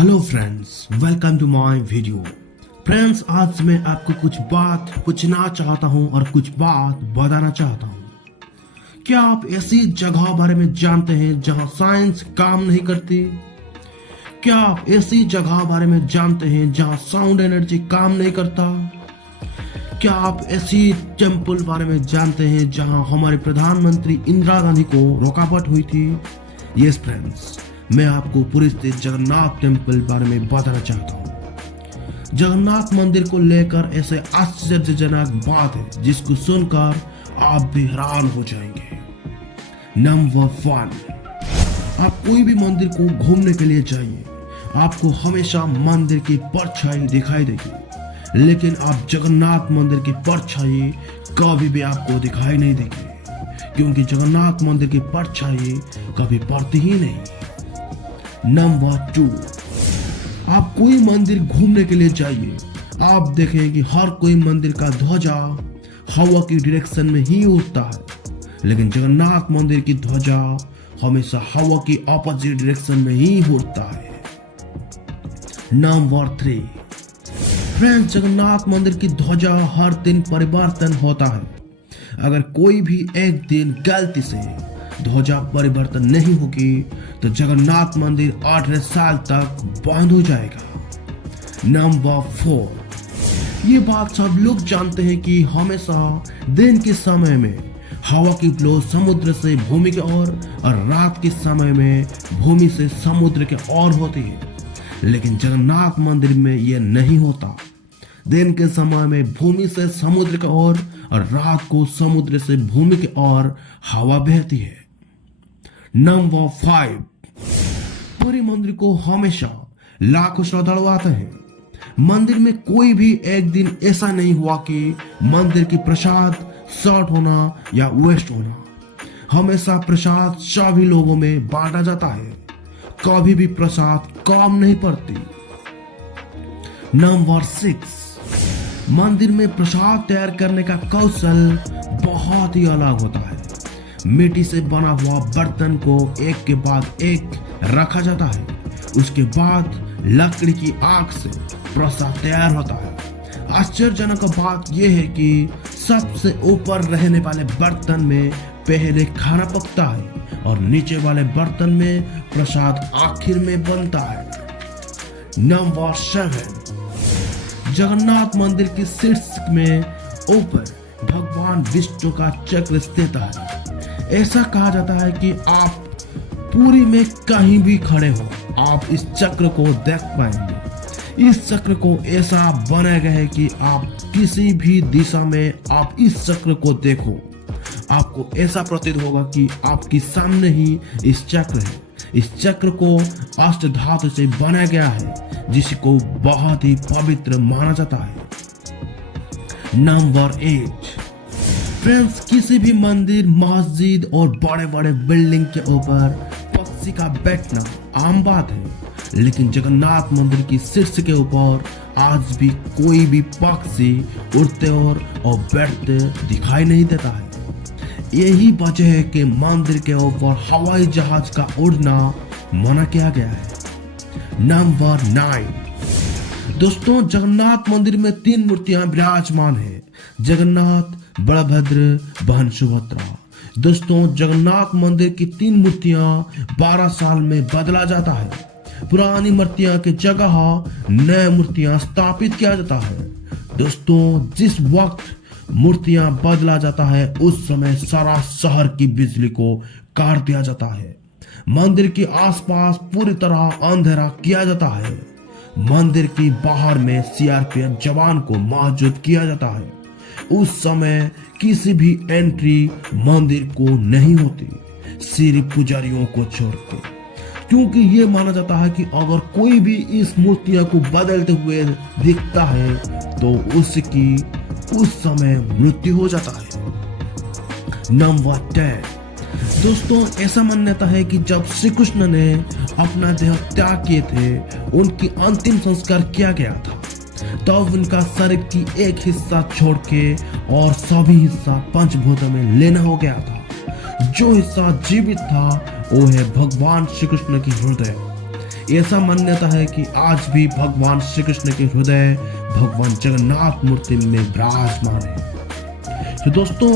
Hello friends, welcome to my video. Friends, आज मैं आपको कुछ बात पूछना चाहता हूं और कुछ बात बताना चाहता हूं। क्या आप ऐसी जगह बारे में जानते हैं जहां साइंस काम नहीं करती? क्या आप ऐसी जगह बारे में जानते हैं जहां साउंड एनर्जी काम नहीं करता? क्या आप ऐसी टेम्पल बारे में जानते हैं जहां हमारे प्रधानमंत्री इंदिरा गांधी को रुकावट हुई थी? यस फ्रेंड्स, मैं आपको पूरी जगन्नाथ टेम्पल बारे में बताना चाहता हूँ। जगन्नाथ मंदिर को लेकर ऐसे आश्चर्यजनक बात है जिसको सुनकर आप भी हैरान हो जाएंगे। नंबर 1, आप कोई भी मंदिर को घूमने के लिए जाइए, आपको हमेशा मंदिर की परछाई दिखाई देगी, लेकिन आप जगन्नाथ मंदिर की परछाई कभी भी आपको दिखाई नहीं देगी, क्योंकि जगन्नाथ मंदिर की परछाई कभी पड़ती ही नहीं। नंबर 2, आप कोई मंदिर घूमने के लिए जाइए, आप देखें कि हर कोई मंदिर का ध्वजा हवा की डायरेक्शन में ही उड़ता है, लेकिन जगन्नाथ मंदिर की ध्वजा हमेशा हवा की ऑपोजिट डायरेक्शन में ही उड़ता है। नंबर 3, फ्रेंड्स, जगन्नाथ मंदिर की ध्वजा हर दिन परिवर्तन होता है। अगर कोई भी एक दिन गलती से ध्वजा परिवर्तन नहीं होगी तो जगन्नाथ मंदिर 8 साल तक बंद हो जाएगा। नंबर 4, ये बात सब लोग जानते हैं कि हमेशा दिन के समय में हवा की फ्लो समुद्र से भूमि की ओर और रात के समय में भूमि से समुद्र के ओर होती है, लेकिन जगन्नाथ मंदिर में यह नहीं होता। दिन के समय में भूमि से समुद्र की ओर और रात को समुद्र से भूमि की ओर हवा बहती है। नंबर 5, पूरी मंदिर को हमेशा लाखों श्रद्धालु आते हैं। मंदिर में कोई भी एक दिन ऐसा नहीं हुआ कि मंदिर की प्रसाद शॉर्ट होना या वेस्ट होना। हमेशा प्रसाद सभी लोगों में बांटा जाता है, कभी भी प्रसाद कम नहीं पड़ती। नंबर 6, मंदिर में प्रसाद तैयार करने का कौशल बहुत ही अलग होता है। मिट्टी से बना हुआ बर्तन को एक के बाद एक रखा जाता है, उसके बाद लकड़ी की आग से प्रसाद तैयार होता है। आश्चर्यजनक बात यह है कि सबसे ऊपर रहने वाले बर्तन में पहले खाना पकता है और नीचे वाले बर्तन में प्रसाद आखिर में बनता है। नंबर 7, जगन्नाथ मंदिर के शीर्ष में ऊपर भगवान विष्णु का चक्र स्थित है। ऐसा कहा जाता है कि आप पूरी में कहीं भी खड़े हो, आप इस चक्र को देख पाएंगे। इस चक्र को ऐसा बनाया गया है कि आप किसी भी दिशा में आप इस चक्र को देखो, आपको ऐसा प्रतीत होगा कि आपके सामने ही इस चक्र है। इस चक्र को अष्ट धातु से बनाया गया है, जिसको बहुत ही पवित्र माना जाता है। नंबर 8, फ्रेंड्स, किसी भी मंदिर, मस्जिद और बड़े बड़े बिल्डिंग के ऊपर पक्षी का बैठना आम बात है, लेकिन जगन्नाथ मंदिर की शीर्ष के ऊपर आज भी कोई भी पक्षी उड़ते और बैठते दिखाई नहीं देता है। यही वजह है कि मंदिर के ऊपर हवाई जहाज का उड़ना मना किया गया है। नंबर 9, दोस्तों, जगन्नाथ मंदिर में 3 मूर्तियां विराजमान है, जगन्नाथ, बलभद्र, बहन सुभद्रा। दोस्तों, जगन्नाथ मंदिर की 3 मूर्तियां 12 साल में बदला जाता है। पुरानी मूर्तियां की जगह नए मूर्तियां स्थापित किया जाता है। दोस्तों, जिस वक्त मूर्तियां बदला जाता है उस समय सारा शहर की बिजली को काट दिया जाता है। मंदिर के आसपास पूरी तरह अंधेरा किया जाता है। मंदिर की बाहर में सीआरपीएफ जवान को मौजूद किया जाता है। उस समय किसी भी एंट्री मंदिर को नहीं होती, सिर्फ पुजारियों को छोड़ के, क्योंकि ये माना जाता है कि अगर कोई भी इस मूर्तियों को बदलते हुए दिखता है तो उसकी उस समय मृत्यु हो जाता है। नंबर 10, दोस्तों, ऐसा मान्यता है कि जब श्री कृष्ण ने अपना देह त्याग किए थे, उनकी अंतिम संस्कार किया गया था, तब उनका शरीर की एक हिस्सा छोड़ के और सभी हिस्सा पंचभूतों में लेना हो गया था। जो हिस्सा जीवित था वो है भगवान श्री कृष्ण की हृदय। ऐसा मान्यता है कि आज भी भगवान श्री कृष्ण के हृदय भगवान जगन्नाथ मूर्ति में विराजमान है। तो दोस्तों,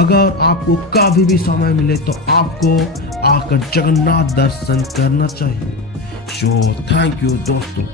अगर आपको कभी भी समय मिले तो आपको आकर जगन्नाथ दर्शन करना चाहिए। सो थैंक यू दोस्तों।